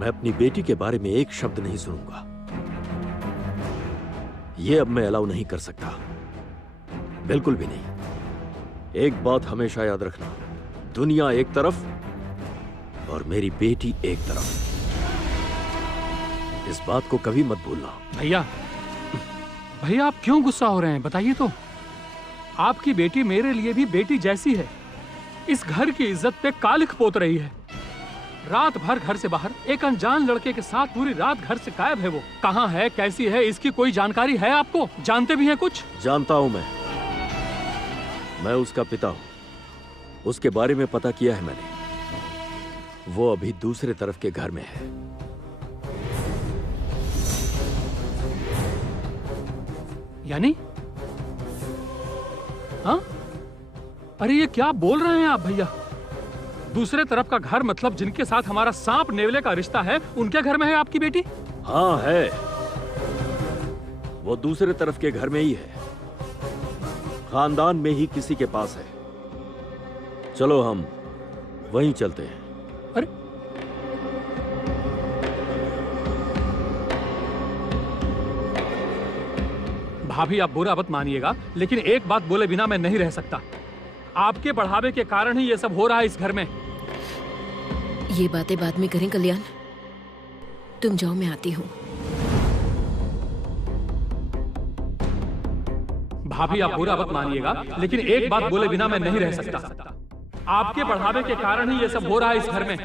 मैं अपनी बेटी के बारे में एक शब्द नहीं सुनूंगा। ये अब मैं अलाउ नहीं कर सकता, बिल्कुल भी नहीं। एक बात हमेशा याद रखना, दुनिया एक तरफ और मेरी बेटी एक तरफ। इस बात को कभी मत भूलना। भैया, भैया आप क्यों गुस्सा हो रहे हैं, बताइए तो। आपकी बेटी मेरे लिए भी बेटी जैसी है। इस घर की इज्जत पे कालिख पोत रही है। रात भर घर से बाहर, एक अनजान लड़के के साथ पूरी रात घर से गायब है। वो कहाँ है, कैसी है, इसकी कोई जानकारी है आपको? जानते भी हैं कुछ? जानता हूं मैं उसका पिता हूं। उसके बारे में पता किया है मैंने। वो अभी दूसरे तरफ के घर में है। यानी? हाँ? अरे ये क्या बोल रहे हैं आप भैया? दूसरे तरफ का घर मतलब जिनके साथ हमारा सांप नेवले का रिश्ता है, उनके घर में है आपकी बेटी? हाँ है, वो दूसरे तरफ के घर में ही है, खानदान में ही किसी के पास है। चलो हम वहीं चलते हैं। अरे भाभी आप बुरा मत मानिएगा, लेकिन एक बात बोले बिना मैं नहीं रह सकता। आपके बढ़ावे के कारण ही ये सब हो रहा है इस घर में। ये बातें बाद में करें कल्याण, तुम जाओ, मैं आती हूँ। भाभी आप बुरा मत मानिएगा, लेकिन एक बात बोले बिना मैं नहीं रह सकता। आपके बढ़ावे के कारण ही ये सब हो रहा है इस घर में।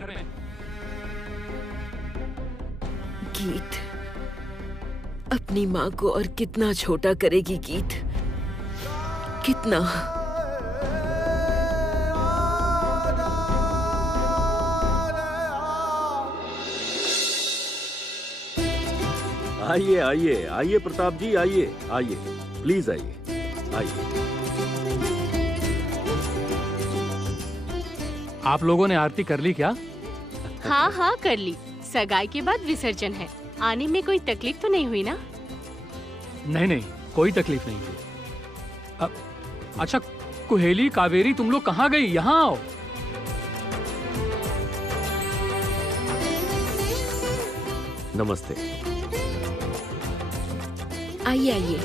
गीत अपनी माँ को और कितना छोटा करेगी गीत, कितना। आइए आइए आइए प्रताप जी, आइए आइए, प्लीज आइए आइए। आप लोगों ने आरती कर ली क्या? हाँ हाँ कर ली। सगाई के बाद विसर्जन है, आने में कोई तकलीफ तो नहीं हुई ना? नहीं नहीं, कोई तकलीफ नहीं हुई। अच्छा कुहेली, कावेरी, तुम लोग कहाँ गई? यहाँ आओ। नमस्ते। आइए आइए।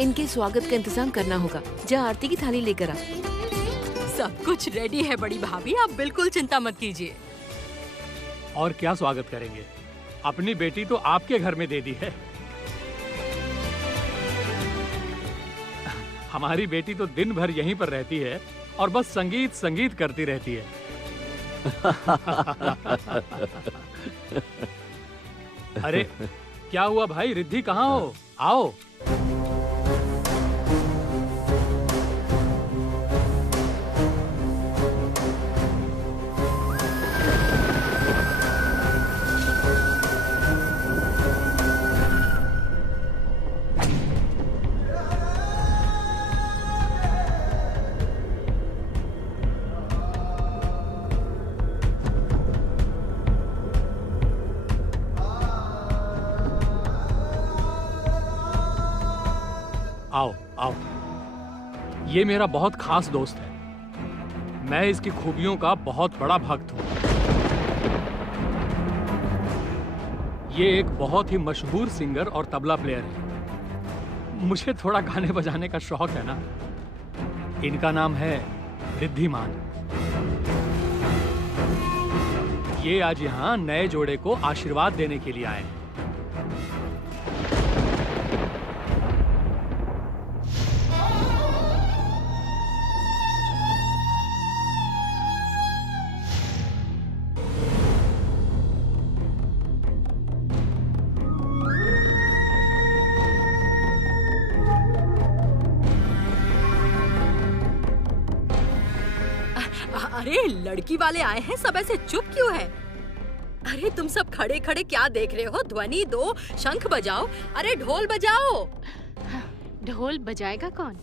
इनके स्वागत का इंतजाम करना होगा। जा आरती की थाली लेकर आ। सब कुछ रेडी है बड़ी भाभी, आप बिल्कुल चिंता मत कीजिए। और क्या स्वागत करेंगे, अपनी बेटी तो आपके घर में दे दी है। हमारी बेटी तो दिन भर यहीं पर रहती है और बस संगीत संगीत करती रहती है। अरे क्या हुआ भाई, रिद्धि कहाँ हो? आओ। आओ आओ, ये मेरा बहुत खास दोस्त है। मैं इसकी खूबियों का बहुत बड़ा भक्त हूँ। ये एक बहुत ही मशहूर सिंगर और तबला प्लेयर है। मुझे थोड़ा गाने बजाने का शौक है ना। इनका नाम है रिद्धिमान। ये आज यहाँ नए जोड़े को आशीर्वाद देने के लिए आए हैं। अरे लड़की वाले आए हैं, सब ऐसे चुप क्यों है? अरे तुम सब खड़े खड़े क्या देख रहे हो? ध्वनि दो, शंख बजाओ, अरे ढोल बजाओ। ढोल बजाएगा कौन?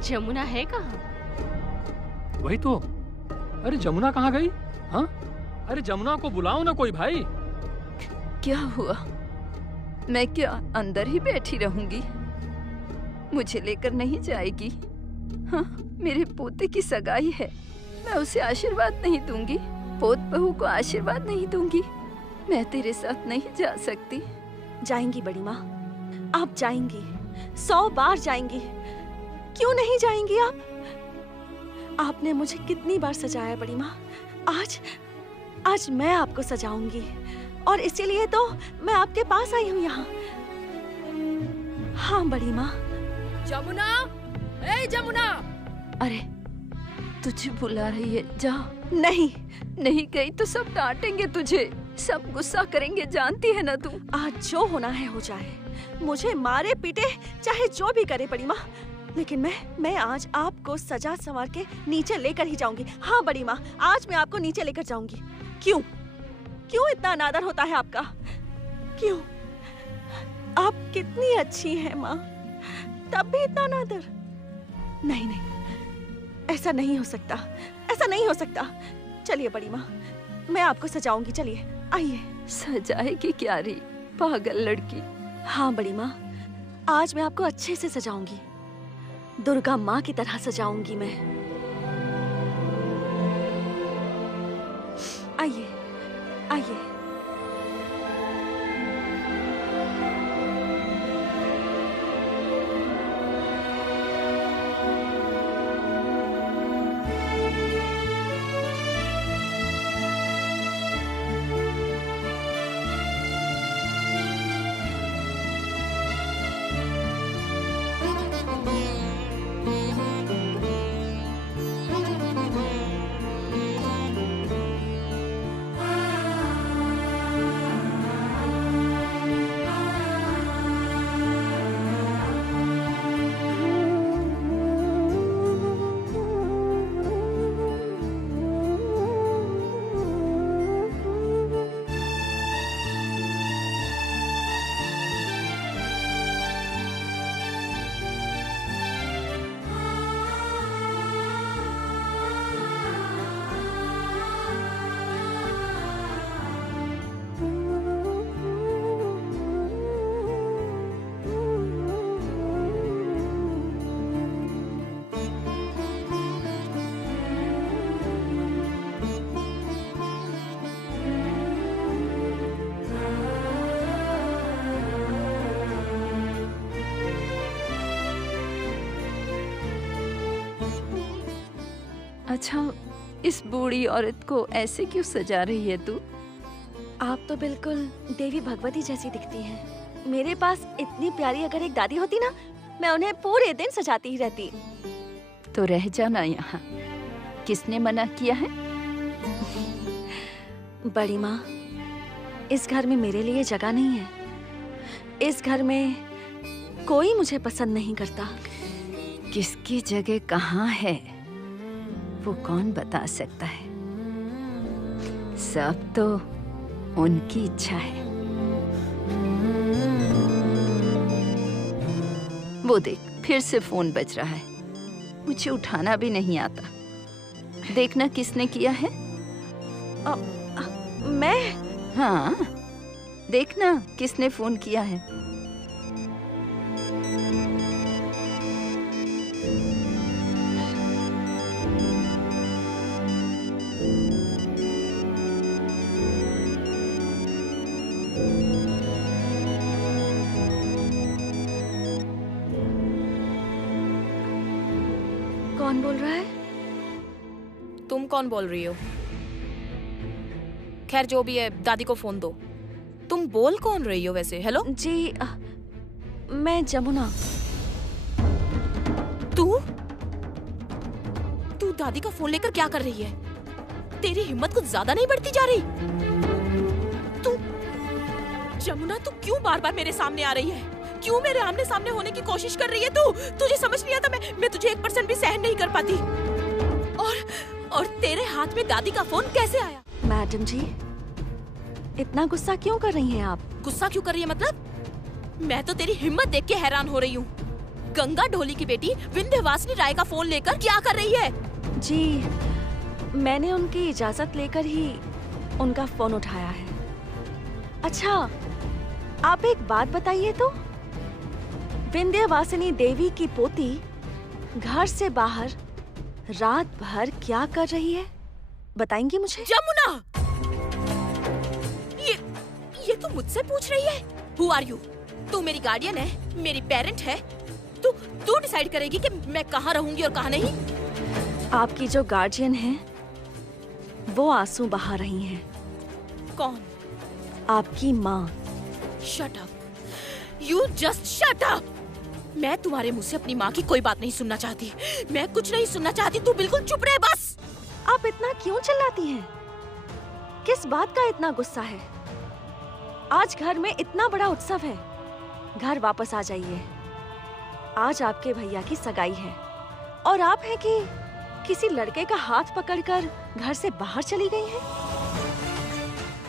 जमुना है कहाँ? वही तो। अरे जमुना कहाँ गई? हाँ? अरे जमुना को बुलाओ ना कोई भाई। क्या हुआ? मैं क्या अंदर ही बैठी रहूंगी? मुझे लेकर नहीं जाएगी? हाँ, मेरे पोते की सगाई है, मैं उसे आशीर्वाद नहीं दूंगी, पोत बहू को आशीर्वाद नहीं दूंगी। मैं तेरे साथ नहीं जा सकती। जाएंगी बड़ी माँ, आप जाएंगी, 100 बार जाएंगी। क्यों नहीं जाएंगी आप? आपने मुझे कितनी बार सजाया बड़ी माँ, आज मैं आपको सजाऊंगी, और इसीलिए तो मैं आपके पास आई हूँ यहाँ। हाँ बड़ी माँ। जमुना, ए जमुना! अरे तुझे बुला रही है, जा। नहीं गई तो सब डांटेंगे तुझे, सब गुस्सा करेंगे, जानती है ना तू। आज जो होना है हो जाए, मुझे मारे पीटे चाहे जो भी करे बड़ी माँ, लेकिन मैं आज आपको सजा संवार के नीचे लेकर ही जाऊंगी। हाँ बड़ी माँ, आज मैं आपको नीचे लेकर जाऊंगी। क्यों इतना अनादर होता है आपका? क्यों? आप कितनी अच्छी हैं माँ, तब भी इतना अनादर? नहीं, ऐसा नहीं हो सकता, ऐसा नहीं हो सकता। चलिए बड़ी माँ, मैं आपको सजाऊंगी, चलिए आइए। सजाएगी क्या री, पागल लड़की। हाँ बड़ी माँ, आज मैं आपको अच्छे से सजाऊंगी, दुर्गा माँ की तरह सजाऊंगी मैं। आइए। अच्छा, इस बूढ़ी औरत को ऐसे क्यों सजा रही है तू? आप तो बिल्कुल देवी भगवती जैसी दिखती हैं। मेरे पास इतनी प्यारी अगर एक दादी होती ना, मैं उन्हें पूरे दिन सजाती ही रहती। तो रह जाना यहाँ, किसने मना किया है? बड़ी माँ, इस घर में मेरे लिए जगह नहीं है। इस घर में कोई मुझे पसंद नहीं करता। किसकी जगह कहाँ है वो कौन बता सकता है? सब तो उनकी इच्छा है। वो देख, फिर से फोन बज रहा है। मुझे उठाना भी नहीं आता। देखना किसने किया है। मैं? हाँ, देखना किसने फोन किया है। कौन बोल रहा है? तुम कौन बोल रही हो? खैर जो भी है, दादी को फोन दो। तुम बोल कौन रही हो वैसे? हेलो जी, मैं जमुना। तू दादी का फोन लेकर क्या कर रही है? तेरी हिम्मत कुछ ज्यादा नहीं बढ़ती जा रही? तू जमुना, तू क्यों बार बार मेरे सामने आ रही है? क्यों मेरे आमने सामने होने की कोशिश कर रही है तू? तुझे समझ नहीं आता? मैं तुझे 1% भी सहन नहीं कर पाती। और तेरे हाथ में दादी का फोन कैसे आया? मैडम जी, इतना गुस्सा क्यों कर रही हैं आप? गुस्सा क्यों कर रही है मतलब? मैं तो तेरी हिम्मत देख के हैरान हो रही हूँ। गंगा ढोली की बेटी विंध्यवासिनी राय का फोन लेकर क्या कर रही है? जी, मैंने उनकी इजाजत लेकर ही उनका फोन उठाया है। अच्छा, आप एक बात बताइए तो, विंध्यवासिनी देवी की पोती घर से बाहर रात भर क्या कर रही है बताएंगी मुझे? जमुना, ये तू मुझसे पूछ रही है? Who are you? तू मेरी गार्डियन है, मेरी पेरेंट है। तू डिसाइड करेगी कि मैं कहाँ रहूंगी और कहाँ नहीं। आपकी जो गार्डियन है वो आंसू बहा रही हैं। कौन? आपकी माँ। Shut up. You just shut up. मैं तुम्हारे मुंह से अपनी माँ की कोई बात नहीं सुनना चाहती। मैं कुछ नहीं सुनना चाहती, तू बिल्कुल चुप रहे बस। आप इतना क्यों चिल्लाती हैं? किस बात का इतना गुस्सा है? आज घर में इतना बड़ा उत्सव है, घर वापस आ जाइए। आज आपके भैया की सगाई है और आप हैं कि किसी लड़के का हाथ पकड़कर घर से बाहर चली गई हैं।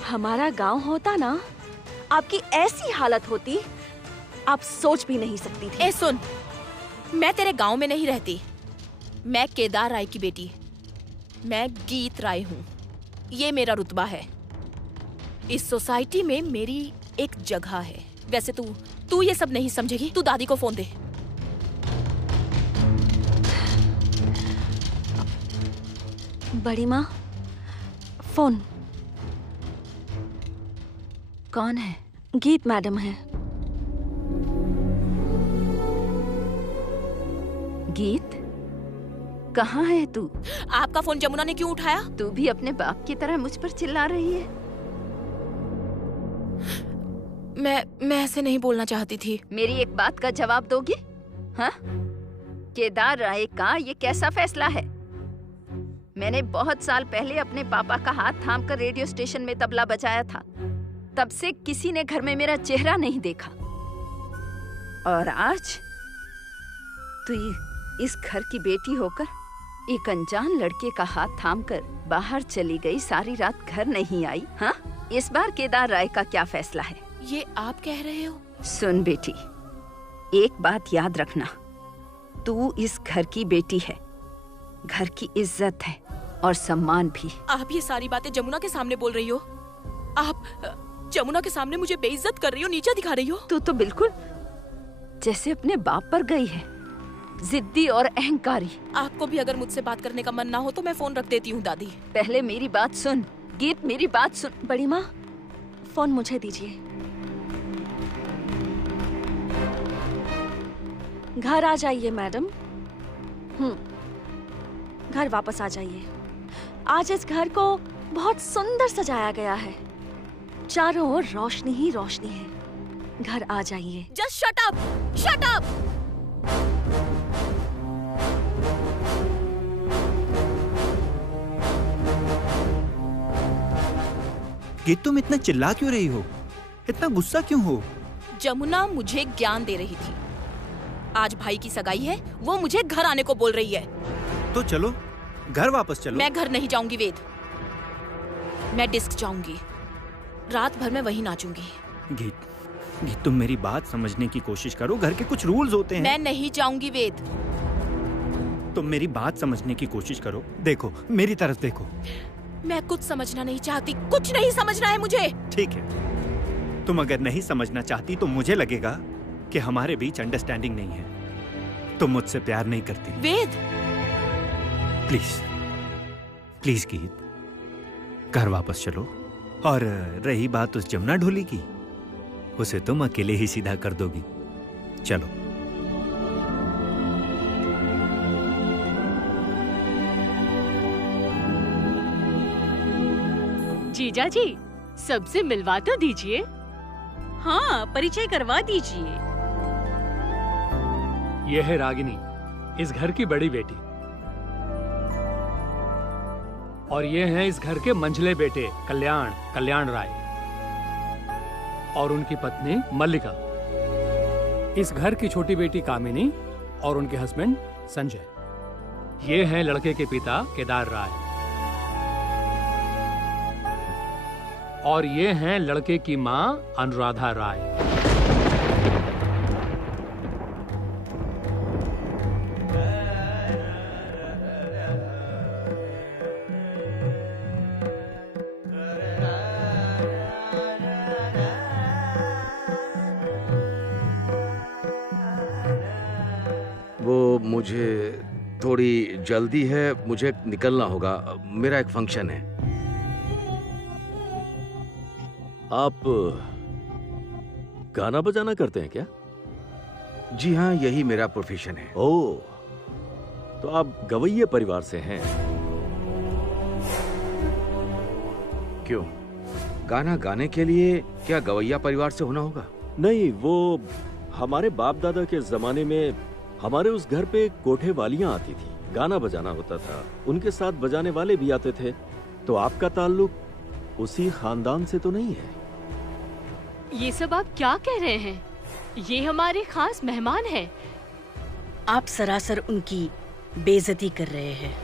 हमारा गांव होता ना, आपकी ऐसी हालत होती आप सोच भी नहीं सकती थी। ए सुन, मैं तेरे गांव में नहीं रहती। मैं केदार राय की बेटी, मैं गीत राय हूँ। ये मेरा रुतबा है। इस सोसाइटी में मेरी एक जगह है। वैसे तू ये सब नहीं समझेगी। तू दादी को फोन दे। बड़ी माँ, फोन। कौन है? गीत मैडम है। गीत, कहाँ है तू? आपका फोन जमुना ने क्यों उठाया? तू भी अपने बाप की तरह मुझ पर चिल्ला रही है। मैं ऐसे नहीं बोलना चाहती थी। मेरी एक बात का जवाब दोगी? हाँ? केदार राय का ये कैसा फैसला है? मैंने बहुत साल पहले अपने पापा का हाथ थामकर रेडियो स्टेशन में तबला बजाया था। तब से किसी ने घर में मेरा चेहरा नहीं देखा। और आज तू इस घर की बेटी होकर एक अनजान लड़के का हाथ थामकर बाहर चली गई, सारी रात घर नहीं आई। हाँ? इस बार केदार राय का क्या फैसला है? ये आप कह रहे हो? सुन बेटी, एक बात याद रखना, तू इस घर की बेटी है। घर की इज्जत है और सम्मान भी। आप ये सारी बातें जमुना के सामने बोल रही हो? आप जमुना के सामने मुझे बेइज्जत कर रही हो, नीचा दिखा रही हो? तू तो बिल्कुल जैसे अपने बाप पर गई है, जिद्दी और अहंकारी। आपको भी अगर मुझसे बात करने का मन ना हो तो मैं फोन रख देती हूँ दादी। पहले मेरी बात सुन गीत, मेरी बात सुन। बड़ी माँ, फोन मुझे दीजिए। घर आ जाइए मैडम। घर वापस आ जाइए। आज इस घर को बहुत सुंदर सजाया गया है, चारों ओर रोशनी ही रोशनी है। घर आ जाइए। Just shut up, shut up. गीत, तुम इतना चिल्ला क्यों रही हो? इतना गुस्सा क्यों हो? जमुना मुझे ज्ञान दे रही थी। आज भाई की सगाई है, वो मुझे घर आने को बोल रही है। तो चलो, घर वापस चलो। मैं घर नहीं जाऊंगी वेद, मैं डिस्क जाऊंगी। रात भर मैं वहीं नाचूंगी। गीत, तुम मेरी बात समझने की कोशिश करो। घर के कुछ रूल्स होते हैं। मैं नहीं जाऊंगी वेद। तुम मेरी बात समझने की कोशिश करो। देखो, मेरी तरफ देखो। मैं कुछ समझना नहीं चाहती, कुछ नहीं समझना है मुझे। ठीक है, तुम अगर नहीं समझना चाहती तो मुझे लगेगा कि हमारे बीच अंडरस्टैंडिंग नहीं है। तुम मुझसे प्यार नहीं करती। वेद, प्लीज प्लीज गीत, घर वापस चलो। और रही बात उस जमुना ढोली की, उसे तुम अकेले ही सीधा कर दोगी। चलो। जीजा जी, सबसे मिलवा तो दीजिए। हाँ, परिचय करवा दीजिए। यह है रागिनी, इस घर की बड़ी बेटी। और ये हैं इस घर के मंझले बेटे कल्याण राय और उनकी पत्नी मल्लिका। इस घर की छोटी बेटी कामिनी और उनके हस्बैंड संजय। ये हैं लड़के के पिता केदार राय और ये हैं लड़के की मां अनुराधा राय। वो मुझे थोड़ी जल्दी है, मुझे निकलना होगा, मेरा एक फंक्शन है। आप गाना बजाना करते हैं क्या? जी हाँ, यही मेरा प्रोफेशन है। ओह, तो आप गवैये परिवार से हैं? क्यों, गाना गाने के लिए क्या गवैया परिवार से होना होगा? नहीं, वो हमारे बाप दादा के जमाने में हमारे उस घर पे कोठे वालियां आती थी, गाना बजाना होता था, उनके साथ बजाने वाले भी आते थे। तो आपका ताल्लुक उसी खानदान से तो नहीं है? ये सब आप क्या कह रहे हैं? ये हमारे खास मेहमान हैं। आप सरासर उनकी बेइज्जती कर रहे हैं।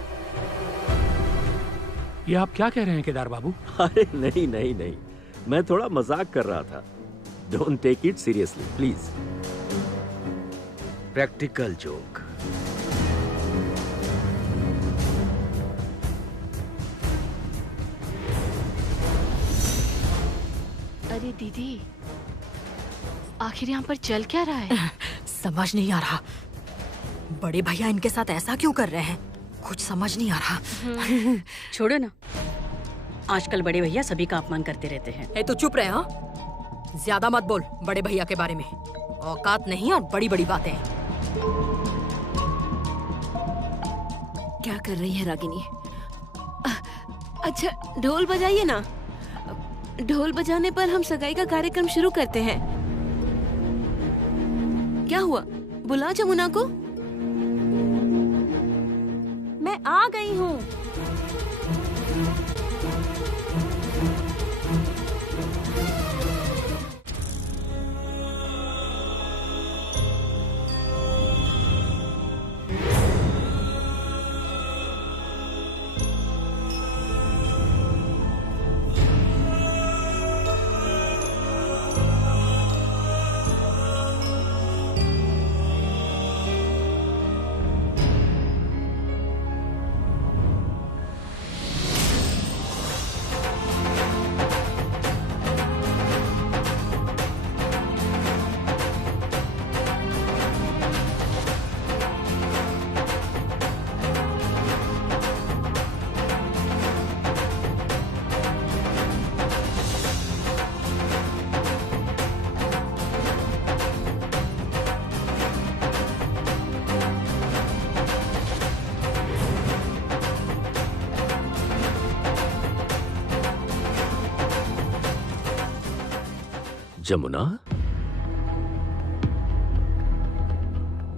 ये आप क्या कह रहे हैं केदार बाबू? अरे नहीं नहीं नहीं, मैं थोड़ा मजाक कर रहा था। Don't take it seriously please. Practical joke. अरे दीदी, आखिर यहाँ पर चल क्या रहा है? समझ नहीं आ रहा। बड़े भैया इनके साथ ऐसा क्यों कर रहे हैं? कुछ समझ नहीं आ रहा। छोड़ो ना, आजकल बड़े भैया सभी का अपमान करते रहते हैं। ए, तू चुप रहे। हाँ, ज्यादा मत बोल बड़े भैया के बारे में। औकात नहीं और बड़ी बड़ी बातें। क्या कर रही है रागिनी? अच्छा, ढोल बजाइए ना। ढोल बजाने पर हम सगाई का कार्यक्रम शुरू करते हैं। क्या हुआ? बुला जमुना को। मैं आ गई हूँ। जमुना?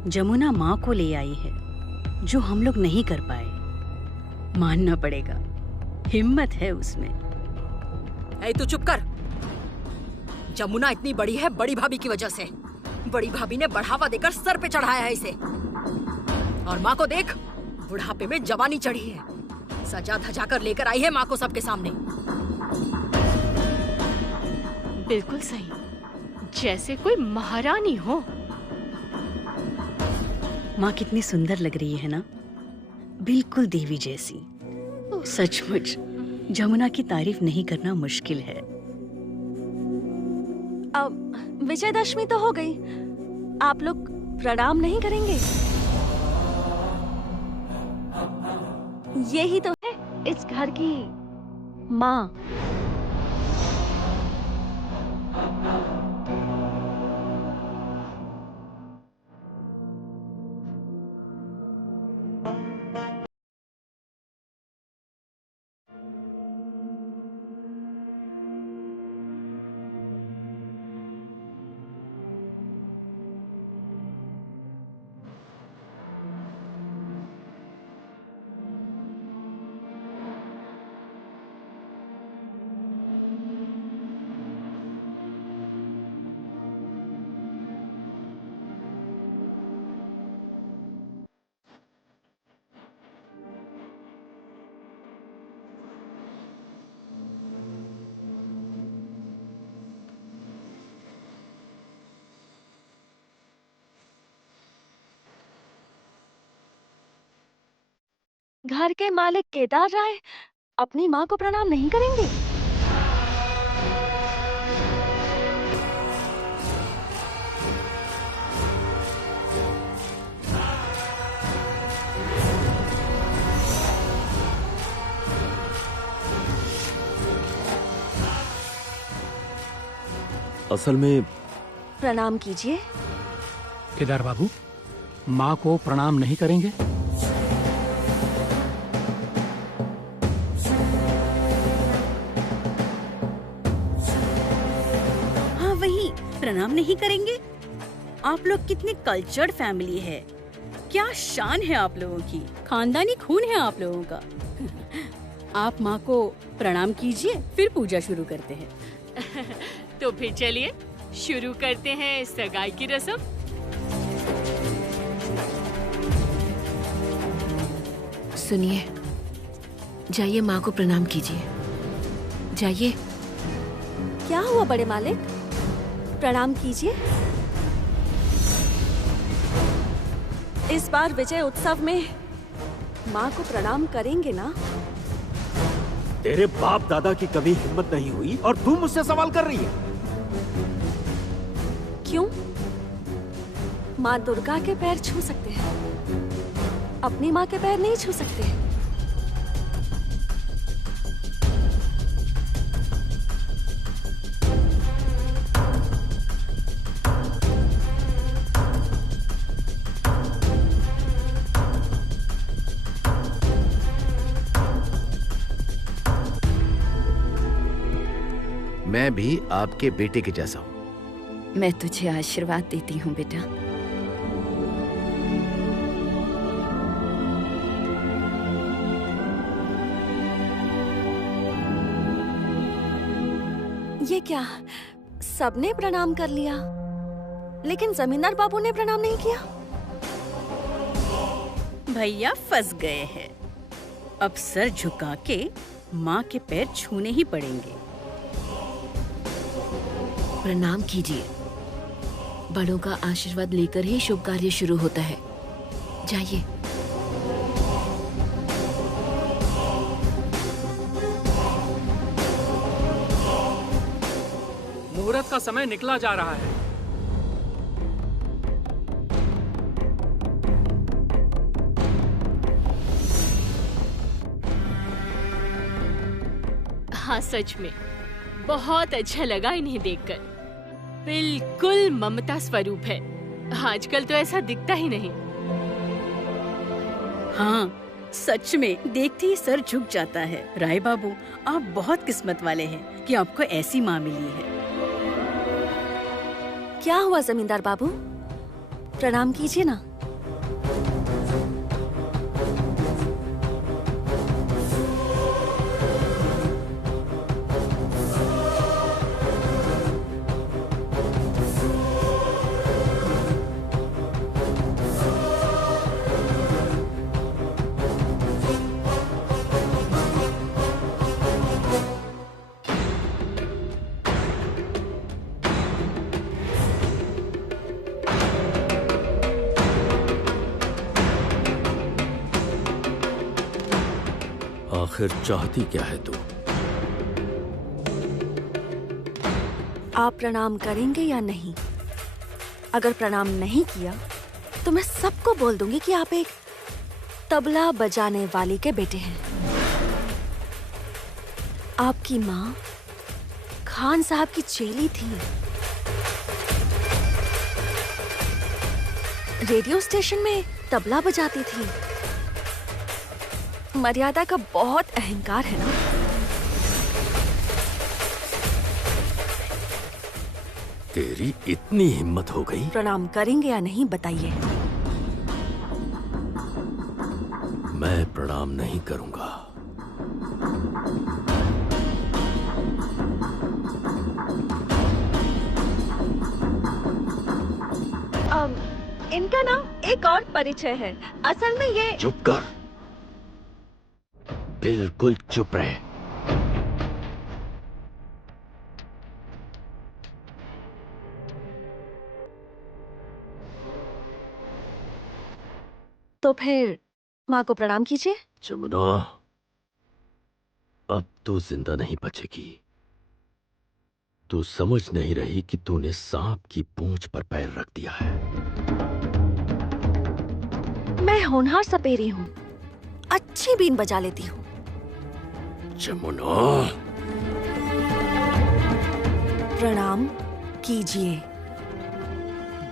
जमुना माँ को ले आई है, जो हम लोग नहीं कर पाए। मानना पड़ेगा, हिम्मत है उसमें। ए, तू चुप कर। जमुना इतनी बड़ी है बड़ी भाभी की वजह से। बड़ी भाभी ने बढ़ावा देकर सर पे चढ़ाया है इसे। और माँ को देख, बुढ़ापे में जवानी चढ़ी है, सजा धजा कर लेकर आई है माँ को सबके सामने। बिल्कुल सही, जैसे कोई महारानी हो। माँ कितनी सुंदर लग रही है ना, बिल्कुल देवी जैसी। सचमुच जमुना की तारीफ नहीं करना मुश्किल है। अब विजयदशमी तो हो गई, आप लोग प्रणाम नहीं करेंगे? यही तो है इस घर की माँ। घर के मालिक केदार राय अपनी माँ को प्रणाम नहीं करेंगे? असल में प्रणाम कीजिए। केदार बाबू, माँ को प्रणाम नहीं करेंगे? हाँ वही, प्रणाम नहीं करेंगे? आप लोग कितनी कल्चर्ड फैमिली है, क्या शान है आप लोगों की, खानदानी खून है आप लोगों का। आप माँ को प्रणाम कीजिए, फिर पूजा शुरू करते हैं। तो फिर चलिए शुरू करते हैं सगाई की रस्म। सुनिए, जाइए माँ को प्रणाम कीजिए, जाइए। क्या हुआ बड़े मालिक, प्रणाम कीजिए। इस बार विजय उत्सव में माँ को प्रणाम करेंगे ना? तेरे बाप दादा की कभी हिम्मत नहीं हुई और तू मुझसे सवाल कर रही है? क्यों? माँ दुर्गा के पैर छू सकते हैं, अपनी माँ के पैर नहीं छू सकते। मैं भी आपके बेटे के जैसा हूँ। मैं तुझे आशीर्वाद देती हूँ बेटा। ये क्या, सबने प्रणाम कर लिया, लेकिन जमींदार बाबू ने प्रणाम नहीं किया? भैया फंस गए हैं, अब सर झुका के माँ के पैर छूने ही पड़ेंगे। प्रणाम कीजिए, बड़ों का आशीर्वाद लेकर ही शुभ कार्य शुरू होता है। जाइए। मुहूर्त का समय निकला जा रहा है। हाँ सच में बहुत अच्छा लगा इन्हें देखकर। बिल्कुल ममता स्वरूप है, आजकल तो ऐसा दिखता ही नहीं। हाँ सच में, देखते ही सर झुक जाता है। राय बाबू, आप बहुत किस्मत वाले हैं कि आपको ऐसी माँ मिली है। क्या हुआ जमींदार बाबू, प्रणाम कीजिए ना। आखिर चाहती क्या है तू? आप प्रणाम करेंगे या नहीं? अगर प्रणाम नहीं किया तो मैं सबको बोल दूंगी कि आप एक तबला बजाने वाली के बेटे हैं। आपकी माँ खान साहब की चेली थी, रेडियो स्टेशन में तबला बजाती थी। मर्यादा का बहुत अहंकार है ना? तेरी इतनी हिम्मत हो गई? प्रणाम करेंगे या नहीं बताइए। मैं प्रणाम नहीं करूंगा। इनका नाम एक और परिचय है, असल में ये। चुप कर, बिल्कुल चुप रहे। तो फिर माँ को प्रणाम कीजिए। जमुना, अब तू जिंदा नहीं बचेगी। तू समझ नहीं रही कि तूने सांप की पूंछ पर पैर रख दिया है। मैं होनहार सपेरी हूँ, अच्छी बीन बजा लेती हूँ। जमुना, प्रणाम कीजिए।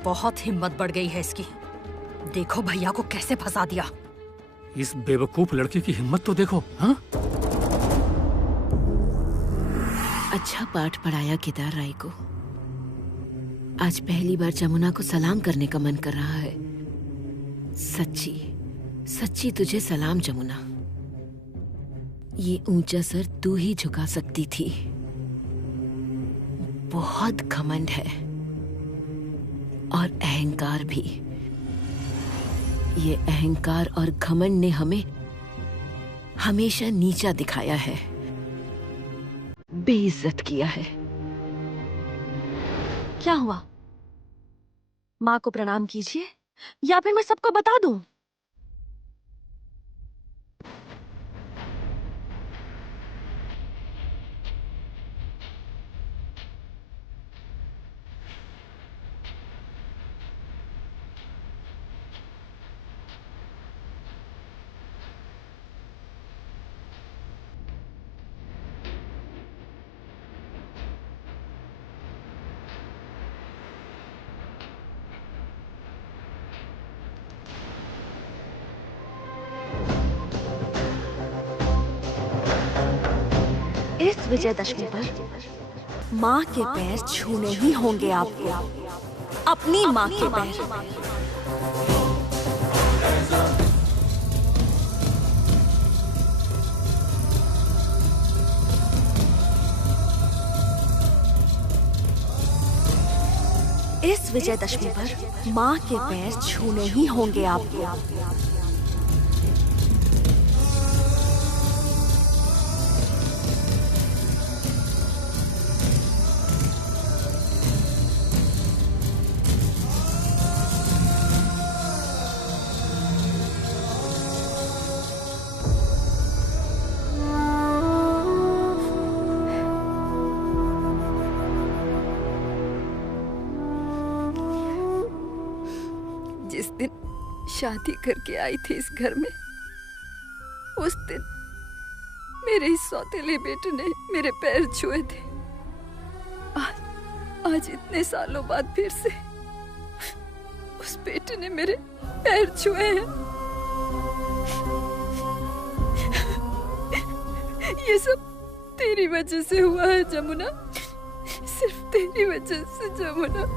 बहुत हिम्मत बढ़ गई है इसकी। देखो भैया को कैसे फंसा दिया। इस बेवकूफ लड़के की हिम्मत तो देखो। हाँ? अच्छा पाठ पढ़ाया केदार राय को। आज पहली बार जमुना को सलाम करने का मन कर रहा है। सच्ची सच्ची तुझे सलाम जमुना। ये ऊंचा सर तू ही झुका सकती थी। बहुत घमंड है और अहंकार भी। ये अहंकार और घमंड ने हमें हमेशा नीचा दिखाया है, बेइज्जत किया है। क्या हुआ? माँ को प्रणाम कीजिए या फिर मैं सबको बता दूं? इस विजयदशमी पर माँ के पैर छूने ही होंगे आपको, अपनी माँ के पैर। इस विजयदशमी पर माँ के पैर छूने ही होंगे आपको। जिस दिन शादी करके आई थी इस घर में, उस दिन मेरे इस सौतेले बेटे ने मेरे पैर छुए थे। आज इतने सालों बाद फिर से उस बेटे ने मेरे पैर छुए हैं। ये सब तेरी वजह से हुआ है जमुना, सिर्फ तेरी वजह से जमुना।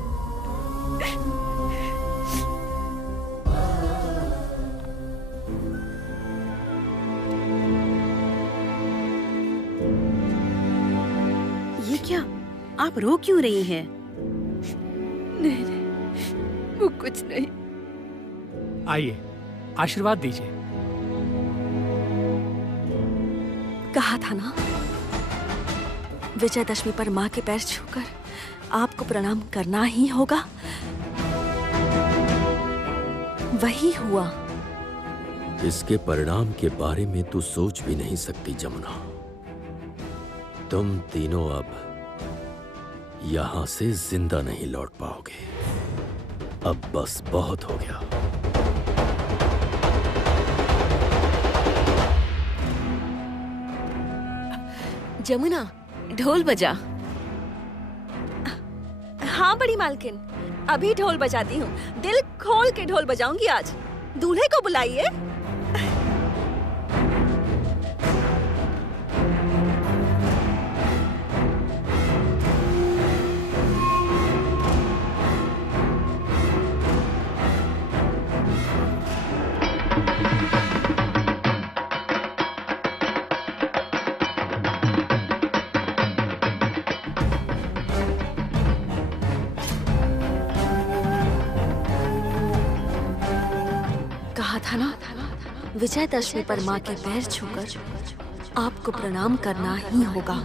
ये क्या? आप रो क्यों रही हैं? नहीं नहीं, वो कुछ नहीं। आइए आशीर्वाद दीजिए। कहा था ना, विजयदशमी पर माँ के पैर छूकर आपको प्रणाम करना ही होगा। वही हुआ। इसके परिणाम के बारे में तू सोच भी नहीं सकती जमुना। तुम तीनों अब यहां से जिंदा नहीं लौट पाओगे। अब बस बहुत हो गया। जमुना ढोल बजा। हाँ बड़ी मालकिन, अभी ढोल बजाती हूँ। दिल खोल के ढोल बजाऊंगी आज। दूल्हे को बुलाइए। था ना, विजयदशमी पर माँ के पैर छूकर आपको प्रणाम करना ही होगा।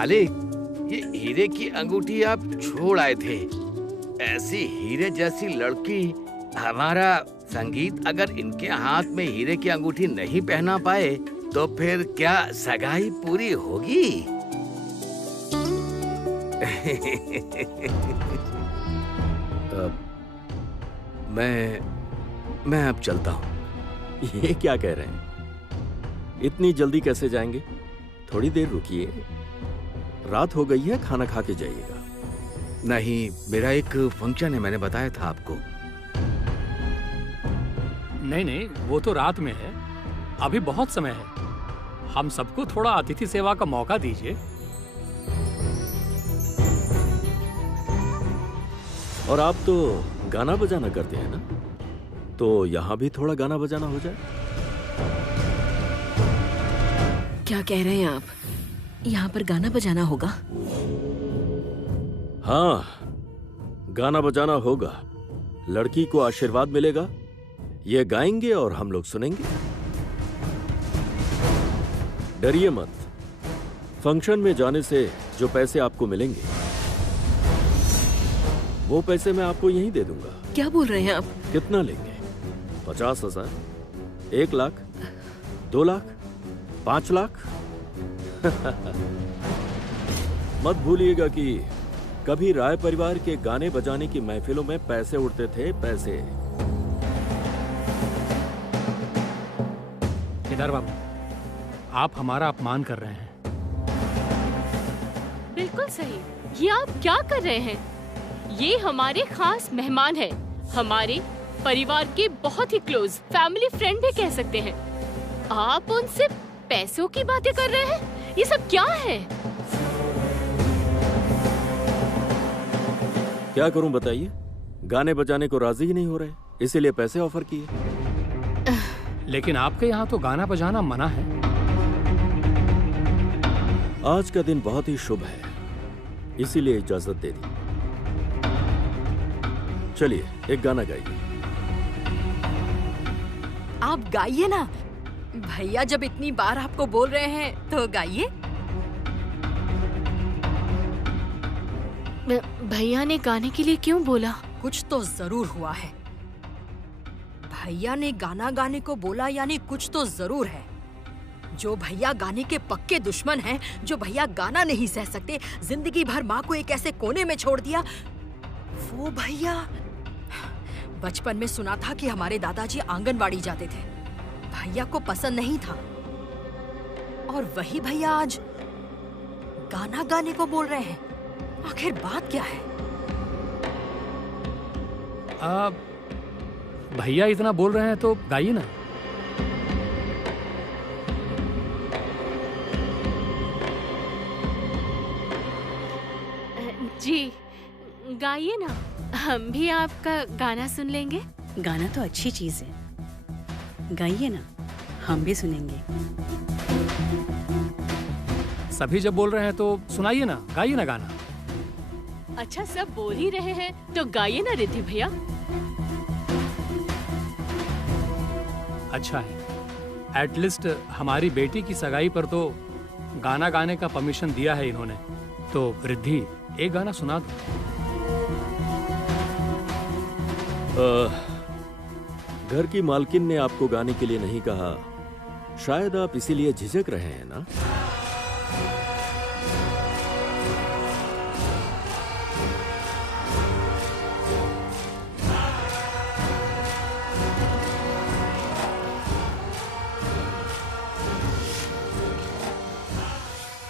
मालिक, ये हीरे की अंगूठी आप छोड़ आए थे। ऐसी हीरे जैसी लड़की, हमारा संगीत अगर इनके हाथ में हीरे की अंगूठी नहीं पहना पाए तो फिर क्या सगाई पूरी होगी? मैं अब चलता हूँ। ये क्या कह रहे हैं? इतनी जल्दी कैसे जाएंगे? थोड़ी देर रुकिए, रात हो गई है, खाना खा के जाइएगा। नहीं, मेरा एक फंक्शन है, मैंने बताया था आपको। नहीं, वो तो रात में है, अभी बहुत समय है। हम सबको थोड़ा अतिथि सेवा का मौका दीजिए। और आप तो गाना बजाना करते हैं ना, तो यहाँ भी थोड़ा गाना बजाना हो जाए। क्या कह रहे हैं आप? यहाँ पर गाना बजाना होगा? हाँ, गाना बजाना होगा। लड़की को आशीर्वाद मिलेगा, ये गाएंगे और हम लोग सुनेंगे। डरिए मत, फंक्शन में जाने से जो पैसे आपको मिलेंगे वो पैसे मैं आपको यहीं दे दूंगा। क्या बोल रहे हैं आप? कितना लेंगे? 50,000, 1 लाख, 2 लाख, 5 लाख? मत भूलिएगा कि कभी राय परिवार के गाने बजाने की महफिलों में पैसे उड़ते थे, पैसे। केदार बाबू, आप हमारा अपमान कर रहे हैं। बिल्कुल सही। ये आप क्या कर रहे हैं? ये हमारे खास मेहमान हैं, हमारे परिवार के बहुत ही क्लोज फैमिली फ्रेंड भी कह सकते हैं। आप उनसे पैसों की बातें कर रहे हैं? ये सब क्या है? क्या करूं बताइए? गाने बजाने को राजी ही नहीं हो रहे, इसीलिए पैसे ऑफर किए। लेकिन आपके यहाँ तो गाना बजाना मना है। आज का दिन बहुत ही शुभ है, इसीलिए इजाजत दे दी। चलिए एक गाना गाइए। आप गाइए ना भैया, जब इतनी बार आपको बोल रहे हैं तो गाइए। भैया ने गाने के लिए क्यों बोला? कुछ तो जरूर हुआ है। भैया ने गाना गाने को बोला यानी कुछ तो जरूर है। जो भैया गाने के पक्के दुश्मन हैं, जो भैया गाना नहीं सह सकते, जिंदगी भर माँ को एक ऐसे कोने में छोड़ दिया, वो भैया। बचपन में सुना था कि हमारे दादाजी आंगनवाड़ी जाते थे, भैया को पसंद नहीं था, और वही भैया आज गाना गाने को बोल रहे हैं। आखिर बात क्या है? भैया इतना बोल रहे हैं तो गाइए ना। जी गाइए ना, हम भी आपका गाना सुन लेंगे। गाना तो अच्छी चीज है, गाइए ना, हम भी सुनेंगे। सभी जब बोल रहे हैं तो सुनाइए ना, गाइए ना गाना। अच्छा, सब बोल ही रहे हैं तो गाइए ना रिद्धि भैया। अच्छा है, एटलीस्ट हमारी बेटी की सगाई पर तो गाना गाने का परमिशन दिया है इन्होंने। तो रिद्धि, एक गाना सुना दो। घर की मालकिन ने आपको गाने के लिए नहीं कहा, शायद आप इसीलिए झिझक रहे हैं ना?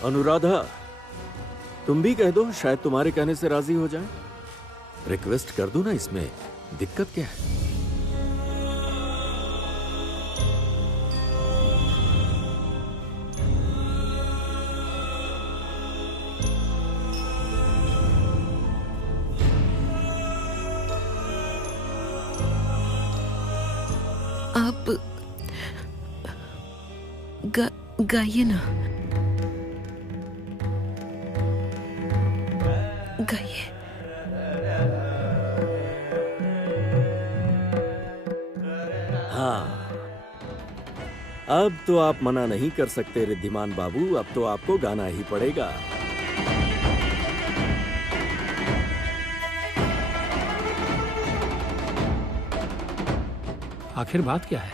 अनुराधा, तुम भी कह दो, शायद तुम्हारे कहने से राजी हो जाए। रिक्वेस्ट कर दो ना, इसमें दिक्कत क्या है? आप गाइए ना, गाइए। हाँ, अब तो आप मना नहीं कर सकते रिद्धिमान बाबू, अब तो आपको गाना ही पड़ेगा। आखिर बात क्या है?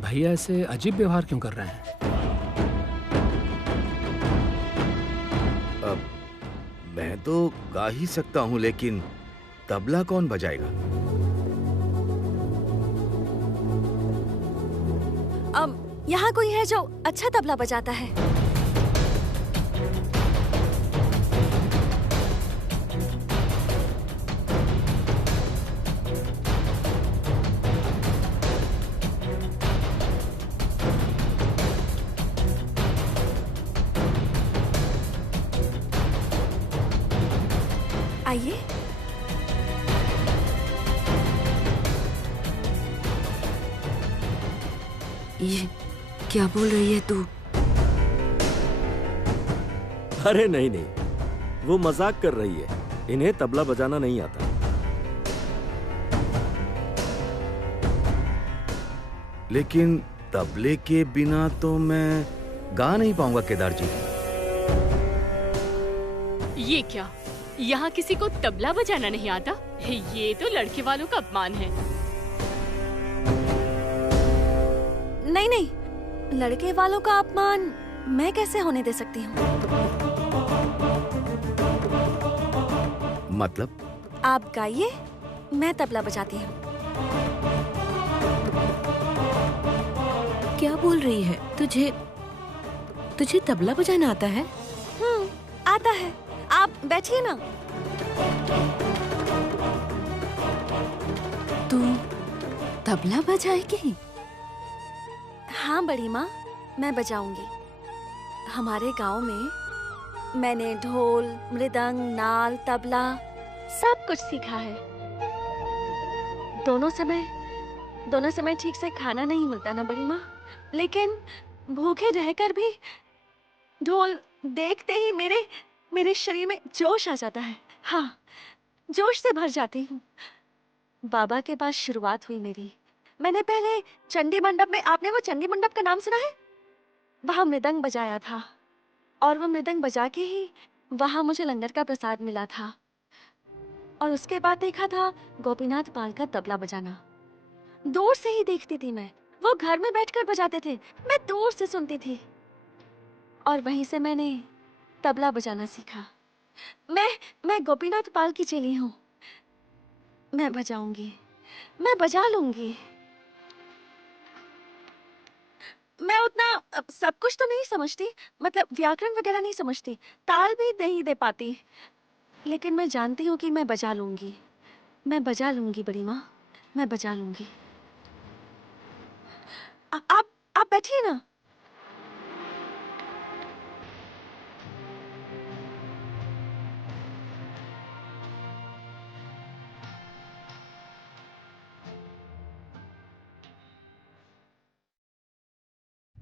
भैया ऐसे अजीब व्यवहार क्यों कर रहे हैं? मैं तो गा ही सकता हूँ, लेकिन तबला कौन बजाएगा? यहाँ कोई है जो अच्छा तबला बजाता है? आइए। ये क्या बोल रही है तू? अरे नहीं नहीं, वो मजाक कर रही है। इन्हें तबला बजाना नहीं आता। लेकिन तबले के बिना तो मैं गा नहीं पाऊंगा केदार जी। ये क्या, यहाँ किसी को तबला बजाना नहीं आता? ये तो लड़के वालों का अपमान है। नहीं नहीं, लड़के वालों का अपमान मैं कैसे होने दे सकती हूँ? मतलब? आप गाइए, मैं तबला बजाती हूँ। क्या बोल रही है? तुझे तबला बजाना आता है? आता है। आप बैठिए ना। तू तबला बजाएगी? हाँ बड़ी माँ, मैं बजाऊंगी। हमारे गांव में मैंने ढोल, मृदंग, नाल, तबला सब कुछ सीखा है। दोनों समय ठीक से खाना नहीं मिलता ना बड़ी माँ, लेकिन भूखे रहकर भी ढोल देखते ही मेरे शरीर में जोश आ जाता है। हाँ, जोश से भर जाती हूँ। बाबा के पास शुरुआत हुई मेरी। मैंने पहले चंडी मंडप में, आपने वो चंडी मंडप का नाम सुना है? वहाँ मृदंग बजाया था, और वो मृदंग बजा के ही वहाँ मुझे लंगर का प्रसाद मिला था। और उसके बाद देखा था गोपीनाथ पाल का तबला बजाना। दूर से ही देखती थी मैं, वो घर में बैठकर बजाते थे, मैं दूर से सुनती थी। और वहीं से मैंने तबला बजाना सीखा। मैं गोपीनाथ पाल की चेली हूँ। मैं बजाऊंगी, मैं बजा लूंगी। मैं उतना सब कुछ तो नहीं समझती, मतलब व्याकरण वगैरह नहीं समझती, ताल भी नहीं दे पाती, लेकिन मैं जानती हूँ कि मैं बजा लूंगी। मैं बजा लूंगी बड़ी माँ, मैं बजा लूंगी। आप बैठिए ना।